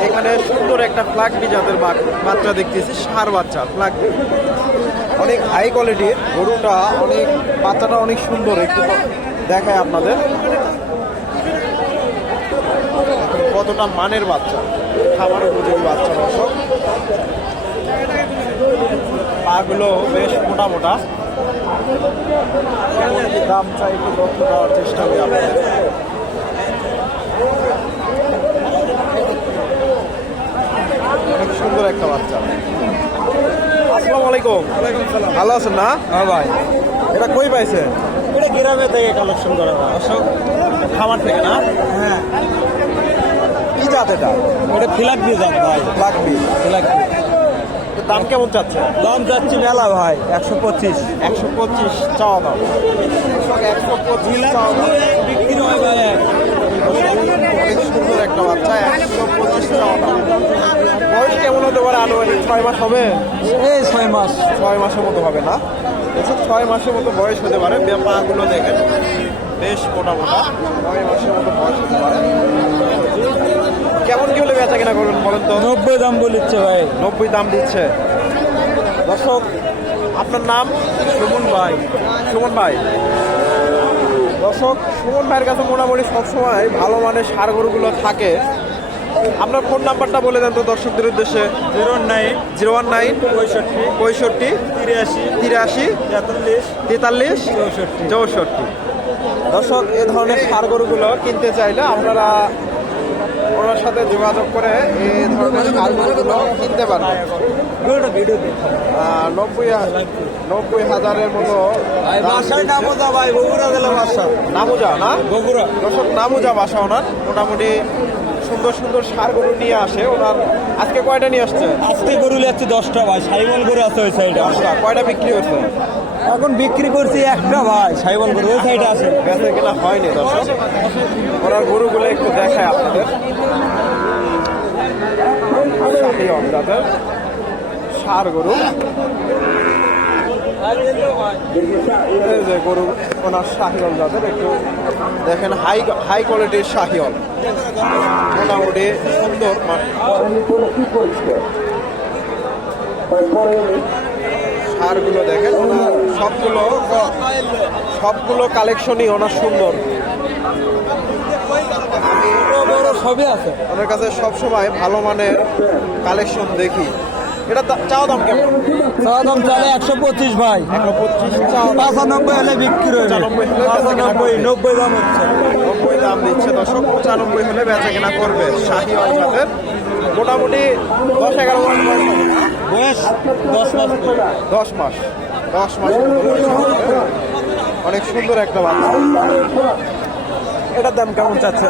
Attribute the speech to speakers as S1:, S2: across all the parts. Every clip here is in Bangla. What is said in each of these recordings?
S1: এখানে সুন্দর একটা ফ্লাগ জাতের বাক- বাচ্চা দেখতেছি, সার বাচ্চা ফ্লাগ অনেক হাই কোয়ালিটির গরুটা অনেক, বাচ্চাটা অনেক সুন্দর, একটু দেখায় আপনাদের। কতটা মানের বাচ্চা খাবার উপযোগী বাচ্চা দর্শক পাগুলো বেশ মোটা মোটা। দাম চাই একটু তথ্য দেওয়ার চেষ্টা করি আপনাদের। অনেক সুন্দর একটা বাচ্চা। আসসালামু আলাইকুম। ভালো আছেন না?
S2: হ্যাঁ ভাই।
S1: এটা কই পাইছেন
S2: এটা গ্রামে থেকে কালেকশন করা
S1: দর্শক খামার থেকে না?
S2: হ্যাঁ।
S1: কি জাত এটা?
S2: ওটা ফিলাক দিয়ে যান ভাই।
S1: লাগবি
S2: ফিলাক
S1: দাম কেমন চাচ্ছে?
S2: দাম যাচ্ছে মেলা ভাই একশো পঁচিশ।
S1: একশো পঁচিশ চাওয়া দাম। একশো পঁচিশ
S2: বিক্রি হয় ভাই।
S1: একটা বাচ্চা একশো পঁচিশ বয়স কেমন হতে পারে আনুমানিক ছয় মাস হবে?
S2: এই ছয় মাস।
S1: ছয় মাসের মতো হবে না। আচ্ছা ছয় মাসের মতো বয়স হতে পারে। বে- পাগুলো দেখেন। বেশ মোটা মোটা ছয় মাসের মতো বয়স হতে পারে। কেমন কি হলে বেচা কেনা করবেন বলেন তো?
S2: নব্বই দাম বলিচ্ছে ভাই।
S1: নব্বই দাম দিচ্ছে। দর্শক আপনার নাম? সুমন ভাই। সুমন ভাই দর্শক সুমন ভাইয়ের কাছে মোটামুটি সবসময় ভালো মানের সার গরুগুলো থাকে। আপনার ফোন নাম্বারটা বলে দেন তো দর্শকদের উদ্দেশ্যে।
S2: Zero nine
S1: zero one nine
S2: পঁয়ষট্টি
S1: পঁয়ষট্টি
S2: তিরাশি
S1: তিরাশি
S2: তেতাল্লিশ
S1: তেতাল্লিশ
S2: চৌষট্টি।
S1: চৌষট্টি। দর্শক এ ধরনের সার গরুগুলো কিনতে চাইলে আপনারা ওনার সাথে যোগাযোগ করে এই ধরনের সার কিনতে আহ, নব্বই নব্বই হাজারের মতো নামুজা না?
S2: বগুড়া।
S1: নামুজা বাসা ওনার। মোটামুটি সুন্দর সুন্দর সার গরু নিয়ে আসে ওনার আজকে কয়টা নিয়ে আসছে?
S2: আজকে গরু যাচ্ছে দশটা ভাই সাইবল গরু আছে ওই সাইডে
S1: দশটা কয়টা বিক্রি হয়েছে
S2: এখন বিক্রি করছি একটা ভাই সাইবল গরু ওই সাইডে আছে।
S1: বেচা কেনা হয়নি দর্শক। ওনার গরুগুলো একটু দেখায় আপনাদের। সার গরু। এই যে গরু ওনার শাহিওল জাতের একটু দেখেন হাই হাই কোয়ালিটির শাহিওল মোটামুটি সুন্দর সারগুলো দেখেন ওনার সবগুলো সবগুলো কালেকশনই ওনার সুন্দর।
S2: সবই আছে।
S1: ওনার কাছে সবসময় ভালো মানের কালেকশন দেখি। এটা চাওয়া দাম কেমন?
S2: চাওয়া দাম চালে একশো পঁচিশ ভাই।
S1: একশো পঁচিশ চাওয়া দাম।
S2: পঁচানব্বই হলে বিক্রি
S1: পঁচানব্বই
S2: পঁচানব্বই নব্বই দাম হচ্ছে।
S1: নব্বই দাম দিচ্ছে পঁচানব্বই হলে বেচা কেনা করবে শাহি অঞ্চলের মোটামুটি দশ এগারো মাস বয়স
S2: দশ মাস।
S1: দশ মাস। দশ মাস। অনেক সুন্দর একটা বাচ্চা। এটার দাম কেমন চাচ্ছে?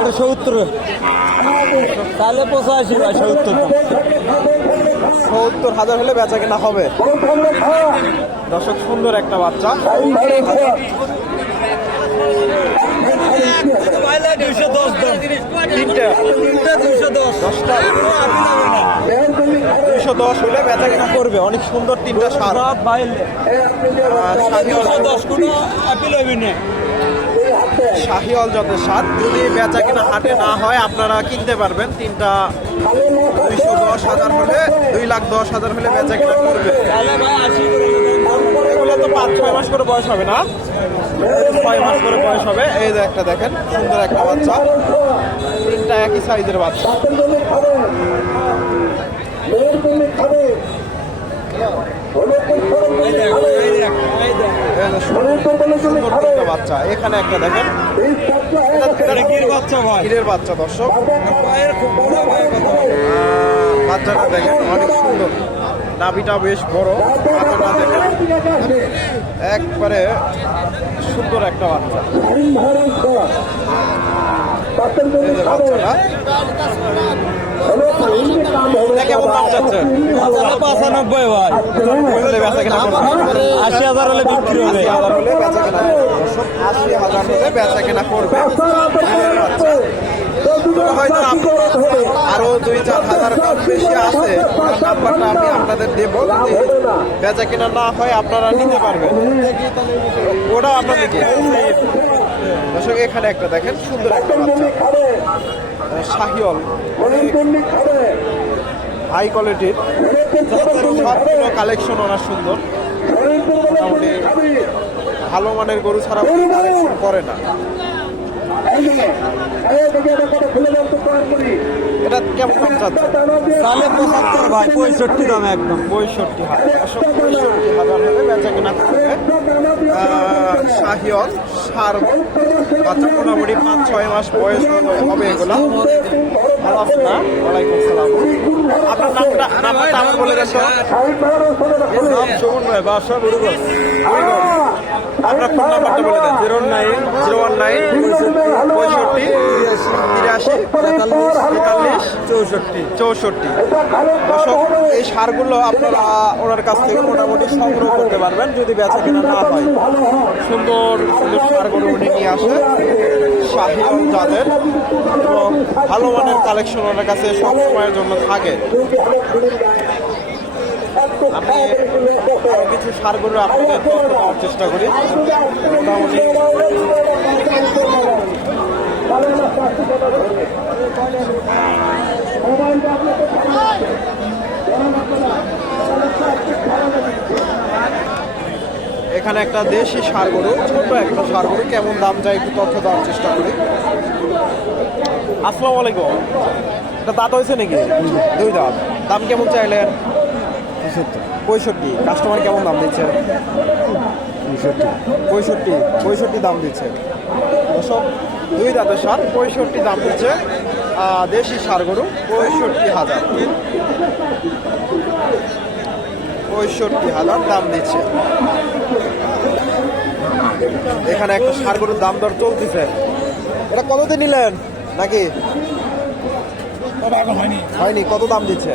S2: এটা সত্তর। তাহলে পঁচাশি ভাই সত্তর।
S1: সত্তর হাজার হলে বেচা কেনা হবে। দর্শক সুন্দর একটা বাচ্চা।
S2: দুইশো দশ
S1: হলে বেচা কেনা করবে। অনেক সুন্দর তিনটা সার।
S2: দশ কোনো আপিল হবি না।
S1: শাহিওয়াল যত স্বাদ যদি বেচা কিনা হাটে না হয়, আপনারা কিনতে পারবেন। তিনটা দুইশো দশ হাজার হলে, দুই লাখ দশ হাজার হলে বেচা কিনা করবে। তো পাঁচ ছয় মাস করে বয়স হবে না? ছয় মাস করে বয়স হবে। এই যে একটা দেখেন একটা বাচ্চা। তিনটা একই সাইজের বাচ্চা। বাচ্চা এখানে একটা দেখেন
S2: বাচ্চা ভাই
S1: ক্ষীরের বাচ্চা দর্শক বাচ্চাটা দেখেন অনেক সুন্দর নাভিটা বেশ বড় বাচ্চাটা দেখেন একবারে সুন্দর একটা বাচ্চা
S2: পঁচানব্বই ভাই আশি হাজার হলে বিক্রি হবে।
S1: বেচা কেনা করবে। হয়তো আরও দুই চার হাজার বেশি আছে। নাম্বারটা আমি আপনাদের দেবো। বেচা কেনা না হয় আপনারা নিতে পারবেন। ওটাও আপনাদেরকে দর্শক এখানে একটা দেখেন সুন্দর শাহিওল হাই কোয়ালিটির সবগুলো কালেকশন ওনার সুন্দর। মোটামুটি ভালো মানের গরু ছাড়া কালেকশন করে না। এটা কেমন
S2: পঁচাত্তর ভাই, পঁয়ষট্টি দাম একদম,
S1: পঁয়ষট্টি হাজার পঁয়ষট্টি হাজার বাচ্চা মোটামুটি পাঁচ, ছয় মাস বয়স হবে এগুলা। আপনার নামটা নামটা বলে তো। নাম সুমন ভাই বাসা গুরুগঞ্জ আপনার ফোন নাম্বারটা বলে দেন, zero nine, zero one nine, পঁয়ষট্টি, তিরাশি, তেতাল্লিশ
S2: চৌষট্টি
S1: চৌষট্টি। দর্শক, এই সারগুলো আপনারা ওনার কাছ থেকে মোটামুটি সংগ্রহ করতে পারবেন যদি বেচা কেনা না হয়। সুন্দর সুন্দর সারগুলো উনি নিয়ে আসে শাহিওয়াল জাতের এবং ভালো মানের কালেকশন ওনার কাছে সব সময়ের জন্য থাকে। আমি কিছু সারগুলো তথ্য দেওয়ার চেষ্টা করি। মোটামুটি এখানে একটা দেশি সার গরু ছোট একটা সার গরু। কেমন দাম যায় একটু তথ্য দেওয়ার চেষ্টা করি। আসসালামু আলাইকুম। এটা দাঁত হয়েছে নাকি? দুই দাঁত। দাম কেমন চাইলেন? পঁয়ষট্টি। কাস্টমার কেমন দাম দিচ্ছে? পঁয়ষট্টি। পঁয়ষট্টি। দাম দিচ্ছে। সব দুই দাঁতের সার পঁয়ষট্টি দাম দিচ্ছে দেশি সার গরু পঁয়ষট্টি হাজার। পঁয়ষট্টি হাজার দাম দিচ্ছে। এখানে একটা সার গরুর দাম দর চলতেছে। এটা কততে নিলেন? নাকি? হয়নি। কত দাম দিচ্ছে?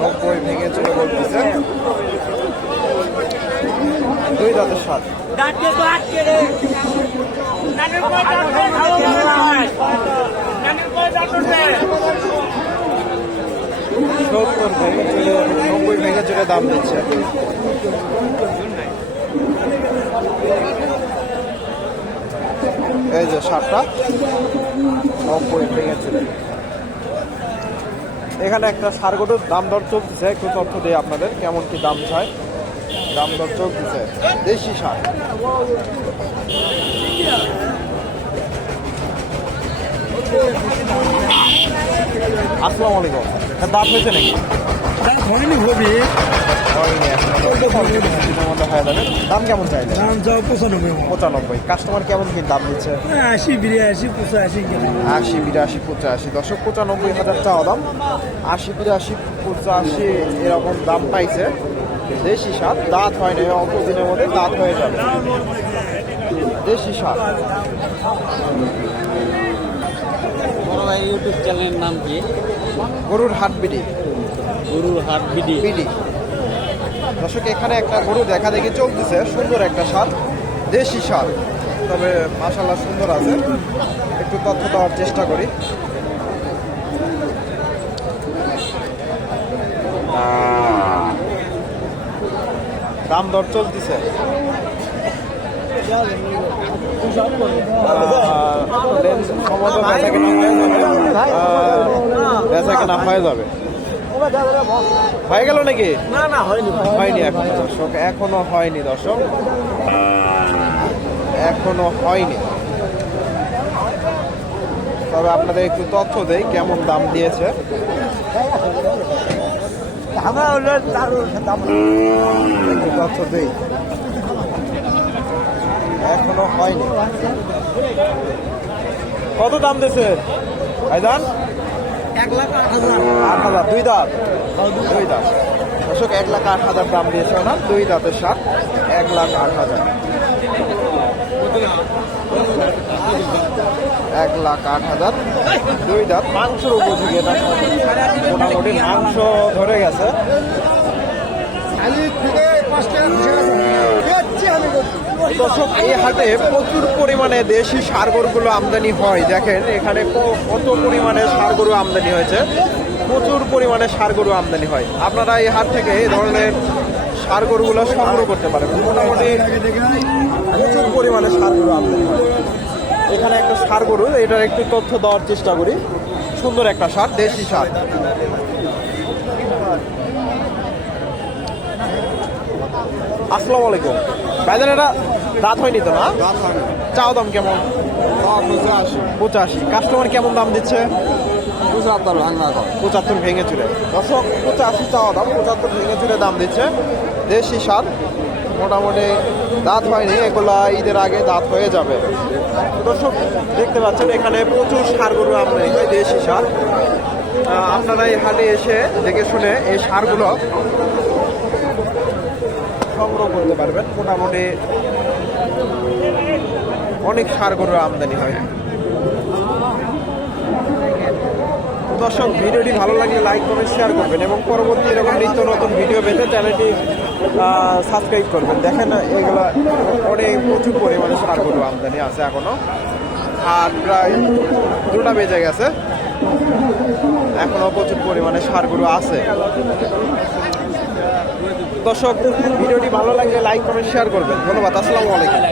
S1: নব্বই ভেঙে চড়ে বলতেছে। দুই দাঁতের সার সত্তর ভেঙে নব্বই ভেঙে চড়ে দাম দিচ্ছে। এই যে সারটা নব্বই ভেঙে চড়ে এখানে একটা সারগোটোর দাম দর চলতেছে, একটু তথ্য দিই আপনাদের, কেমন কি দাম চায়? দাম দর চলতেছে, দেশি সার। আসসালামু আলাইকুম। দাম হয়েছে নাকি?
S3: হয়নি হবি
S1: হয়নি হয়ে যাবে। দাম কেমন চাইলে?
S3: দাম যাও পঁচানব্বই।
S1: পঁচানব্বই। কাস্টমার কেমন কি দাম দিচ্ছে
S3: আশি বিরাশি পঁচাশি
S1: আশি বিরাশি পঁচাশি। দশক পঁচানব্বই হাজার চাওয়া দাম। আশি বিরাশি পঁচাশি এরকম দাম পাইছে। দেশি সার দাঁত হয় না অল্প দিনের মধ্যে দাঁত হয়ে যাবে। দেশি
S2: বড় ভাই ইউটিউব চ্যানেলের নাম কি?
S1: গরুর হাট বিডি।
S2: গুরু হাট বিডি
S1: বিডি দর্শক, এখানে একটা গরু দেখা দেখি চলতেছে, সুন্দর একটা সার, দেশি সার। তবে মাশাল্লাহ সুন্দর আছে। একটু তথ্য দেওয়ার চেষ্টা করি। দাম দর চলতেছে। বেচা কেনা হয়ে যাবে। হয়ে গেল নাকি?
S2: না না হয়নি
S1: হয়নি এখনও দর্শক এখনও হয়নি দর্শক। এখনও হয়নি। তবে আপনাদের একটু তথ্য দেই কেমন দাম দিয়েছে? একটু তথ্য দেই। এখনও হয়নি। কত দাম দিয়েছে? ভাইজান?
S2: এক লাখ
S1: দুই দাঁত। দুই দাঁত। অশোক এক লাখ আট হাজার দিয়েছে না দুই দাঁতের সাত এক লাখ আট হাজার। এক লাখ আট হাজার, দুই দাঁত। মাংস ধরে গেছে। দর্শক, এই হাটে প্রচুর পরিমাণে দেশি সার গরুগুলো আমদানি হয়। দেখেন, এখানে কত পরিমাণে সার গরু আমদানি হয়েছে। প্রচুর পরিমাণে সার গরু আমদানি হয়। আপনারা এই হাট থেকে এই ধরনের সার গরুগুলো সংগ্রহ করতে পারেন। মোটামুটি প্রচুর পরিমাণে সার গরু আমদানি হয়। এখানে একটা সার গরু এটার একটু তথ্য দেওয়ার চেষ্টা করি। সুন্দর একটা সার, দেশি সার। আসসালামু আলাইকুম। ভাইজান, এটা রাত হয়নি তো না? চাও দাম কেমন? পঁচাশি। কাস্টমার কেমন দাম দিচ্ছে?
S2: পঁচাত্তর ভাঙা কর
S1: পঁচাত্তর ভেঙে চুরে। দর্শক পঁচাশি চাওয়া দাম পঁচাত্তর ভেঙে চুরে দাম দিচ্ছে। দেশি সার মোটামুটি দাঁত হয়নি এগুলা ঈদের আগে দাঁত হয়ে যাবে। দর্শক দেখতে পাচ্ছেন এখানে প্রচুর সার গরু আমদানি হয় দেশি সার। আপনারা এই হাটে এসে দেখে শুনে এই সারগুলো সংগ্রহ করতে পারবেন। মোটামুটি অনেক সার গরুর আমদানি হয়। দর্শক, ভিডিওটি ভালো লাগলে লাইক, কমেন্ট শেয়ার করবেন এবং পরবর্তী এরকম নিত্য নতুন ভিডিও পেতে চ্যানেলটি সাবস্ক্রাইব করবেন। দেখেন এগুলো অনেক প্রচুর পরিমাণে সার গরু আমদানি আছে এখনও আর প্রায় দুটা বেজে গেছে। এখনও প্রচুর পরিমাণে সার গরু আছে। দর্শক ভিডিওটি ভালো লাগলে লাইক কমেন্ট শেয়ার করবেন। ধন্যবাদ আসসালামু আলাইকুম।